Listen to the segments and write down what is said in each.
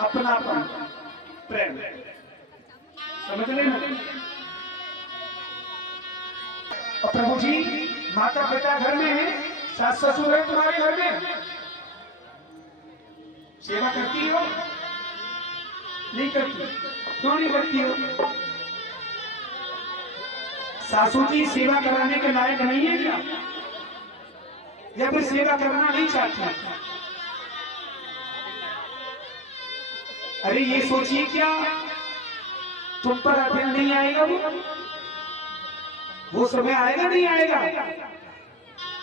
अपनापन, प्रेम, समझ लेना। और प्रभु जी माता पिता घर में है, सास ससुर है तुम्हारे घर में, सेवा करती हो नहीं करती? क्यों नहीं करती हो? सासू जी सेवा कराने के लायक नहीं है क्या, या फिर सेवा करना नहीं चाहती? अरे ये सोचिए क्या तुम पर अधीन नहीं आएगा वो समय आएगा नहीं आएगा?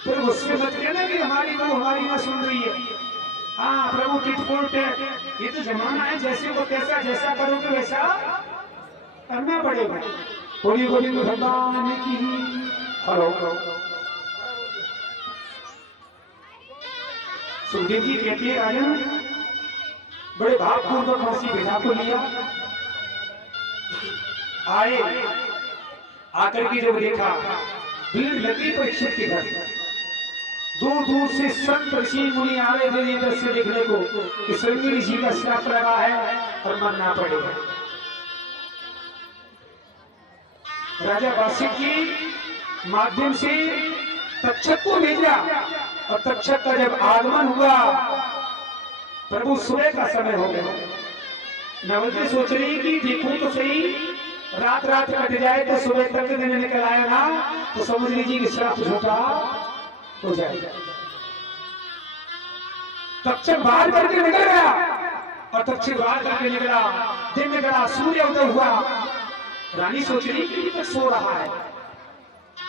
फिर गुस्से मत कहना कि हमारी माँ सुन रही है। हाँ प्रभु टिटफोट है, ये तो जमाना है, जैसे को कैसा जैसा करोगे वैसा करना पड़ेगा। बोली बोली भगवान की। हेलो सुखदेव जी कहते हैं राजन बड़े भावपूर्वक महर्षि विदा को लिया, आए, आकर के जब देखा भीड़ लगी परीक्षित के घर, दूर दूर से संत ऋषि मुनि आ रहे थे ये दृश्य देखने को कि श्रृंगी ऋषि का श्राप लगा है और मरना पड़ेगा। राजा वासिक के माध्यम से तक्षक को भेजा और तक्षक का जब आगमन हुआ, प्रभु सुबह का समय हो गया। नवलते सोच रही कि देखूं तो सही, रात रात कट जाए तो सुबह तक दिन निकल आए ना तो समझ लीजिए कि श्राप झूठा हो जाएगा। तक्षक बाहर करके निकल गया और तक्षक बाहर करके निकला, दिन निकला, सूर्य उदय हुआ। रानी सोच रही कि तक सो रहा है,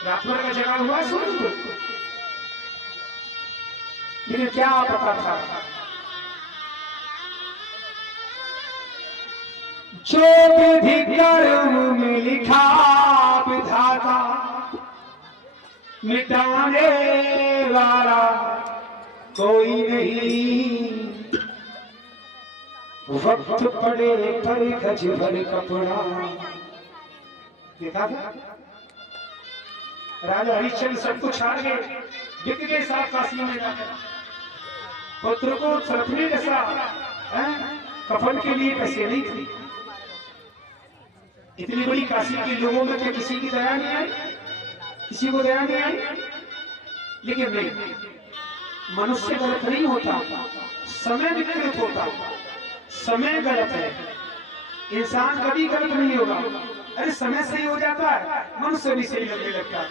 रात भर का जगा हुआ सूर्य, लेकिन क्या पता था जो विधि कर्म में लिखा विधाता मिटाने वाला कोई नहीं। वक्त पड़े पर गज भर कपड़ा। देखा था राजा हरिश्चंद्र सब कुछ हार गए, बिक गए साथ काशी में जाकर, पुत्र को सरफने जैसा कफन के लिए पैसे नहीं थे। इतनी बड़ी काशी के लोगों में क्या किसी की दया नहीं आई? किसी को दया नहीं आई? लेकिन नहीं, मनुष्य गलत नहीं होता, समय विकृत होता, समय गलत है, इंसान कभी गलत नहीं होगा। अरे समय सही हो जाता है, मनुष्य भी सही लगने लगता है।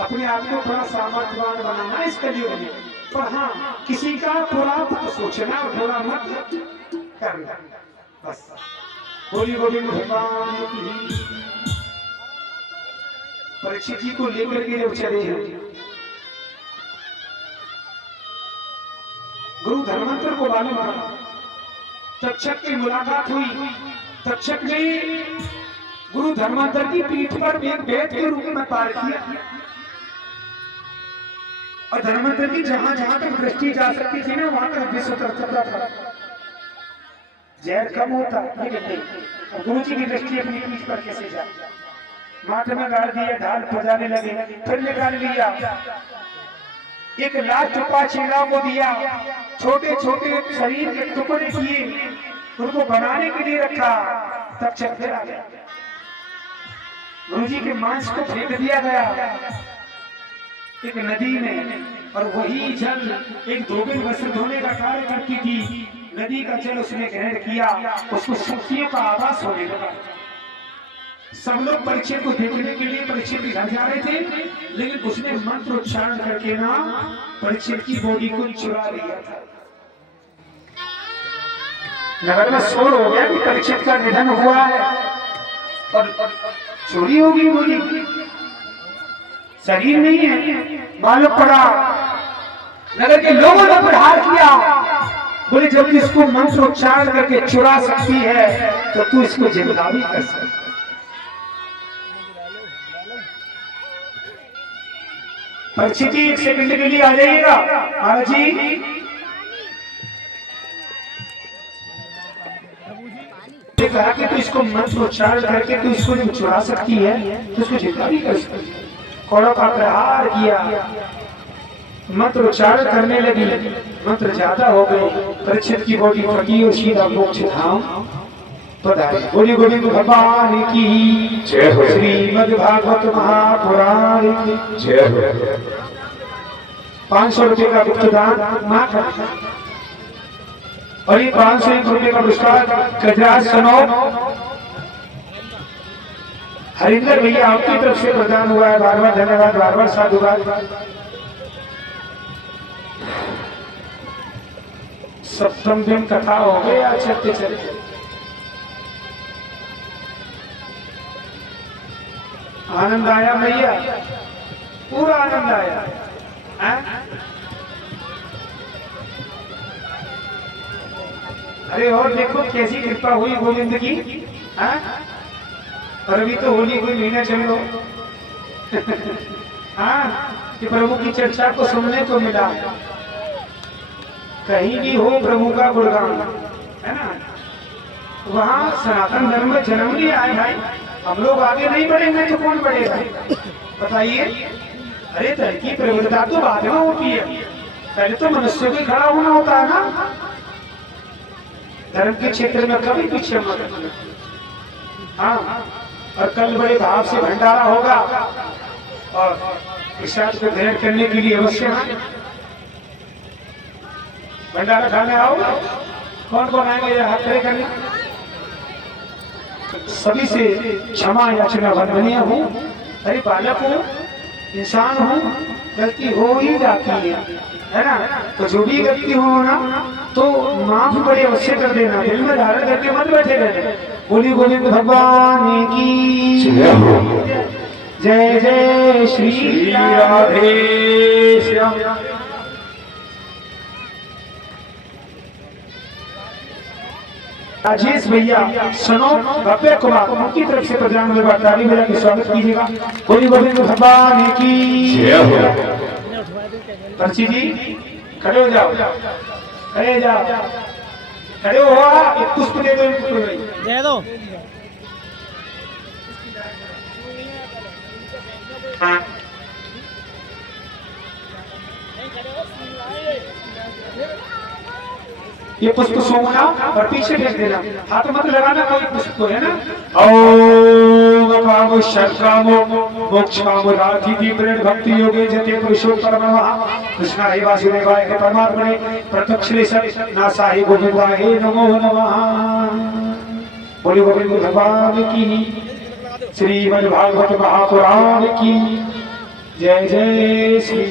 अपने आप को थोड़ा सामर्थ्यवान बनाना इस कलयुग में, पर हाँ किसी का बुरा मत सोचना, बुरा मत करना, बस। बोली बोली भगवान की। परीक्षित जी को लेकर के जब चले हैं, गुरु धर्मंतर को मालूम था, तक्षक की मुलाकात हुई। तक्षक ने गुरु धर्मंतर की पीठ पर एक वेद के रूप में पार किया और धर्मंतर की जहां जहां तक दृष्टि जा सकती थी ना वहां तक विश्व करता था, जहर कम होता, लेकिन नहीं। गुरु जी की दृष्टि अपनी पीठ पर कैसे जाए, माथे में गाड़ दिया, ढाल बजाने लगे, फिर निकाल लिया, एक लाख रुपया चेलाओं को दिया, छोटे छोटे शरीर के टुकड़े किए, उनको बनाने के लिए रखा। तक्षक फिर आ गया, गुरु जी के मांस को फेंक दिया गया एक नदी में, और वही जल एक धोबी वस्त्र धोने का कार्य करती थी, नदी का जल उसने ग्रहण किया, उसको शक्तियों का आभास होने लगा। सब लोग परीक्षित को देखने के लिए परीक्षित के घर जा रहे थे, लेकिन उसने मंत्र उच्चारण करके ना परीक्षित की बॉडी को चुरा लिया था। नगर में शोर हो गया कि परीक्षित का निधन हुआ है और चोरी होगी बॉडी, शरीर नहीं है। मालूम पड़ा, नगर के लोगों ने प्रहार किया, बोले जब इसको मंत्र उच्चारण करके चुरा सकती है तो तू इसको जिंदा भी कर सकती। परीक्षित जी एक सेकंड के लिए आ जाइएगा। महाराज जी कहा कि तू इसको मंत्र उच्चारण करके तू इसको जब चुरा सकती है तो इसको जिंदा भी कर सकती है। कौड़ों का प्रहार किया, मंत्र उच्चारण करने लगी, मंत्र ज्यादा हो गए, परीक्षित की बॉडी फटी और सीधा मोक्ष धाम पधारी। बोली गोविंद भगवान की जय हो। श्रीमद् भागवत महापुराण की जय हो। 500 रुपए का गुप्तदान ना कर और ये 501 रुपए का पुरस्कार गजराज सनो हरिंदर भैया आपकी तरफ से प्रदान हुआ है। बार बार धन्यवाद, बार बार साधुवाद। सप्तम दिन कथा हो गई आज चलते चलते। आनंद आया भैया, पूरा आनंद आया है? अरे और देखो कैसी कृपा हुई गोविंद की है? और अभी तो होली कोई महीना चल लो हाँ, कि प्रभु की चर्चा को सुनने को मिला। कहीं भी हो प्रभु का गुणगान, है ना? वहाँ सनातन धर्म में जन्म लिया है भाई। हम लोग आगे नहीं बढ़ेंगे तो कौन बढ़ेगा बताइए? अरे धर्म की प्रबलता तो बाद में होती है, पहले तो मनुष्य को खड़ा होना होता है ना। धर्म के क्षेत्र में कभी पीछे मत। हाँ, और कल बड़े भाव से भंडारा होगा और प्रसाद को ग्रहण करने के लिए अवश्य भंडारा खाने आओ। कौन कौन आएंगे ये हाथ खड़े करने? सभी से क्षमा याचना वंदनीय हूँ। अरे बालक हूँ, इंसान हूँ, गलती हो ही जाती है ना? तो जो भी गलती हो ना तो माफ बड़े अवश्य कर देना, दिल में धारण करके मत बैठे रहना। बोली गोविंद भगवान की जय जय श्री राधे श्याम। राजेश भैया सनो भव्य कुमार उनकी तरफ से प्रदान हुए ताली बजा के स्वागत कीजिएगा। बोली गोविंद भगवान की जय हो। पर्ची जी खड़े हो जाओ, खड़े जाओ, खड़े हो। एक पुष्प दे दो, दे दो। ये पुष्प सोना और पीछे फेंक देना, हाथ मत लगाना कोई पुष्प को, है ना? ओम कामो शर्कामो मोक्षामो राधिति प्रेम भक्ति योगे जते पुरुषोत्तम नमः कृष्णाय वासुदेवाय परमात्मने प्रत्यक्षलेश नासाय गोविंदाय नमो नमः। बोली गोविंद भगवान की श्रीमद् भागवत महापुराण की जय जय श्री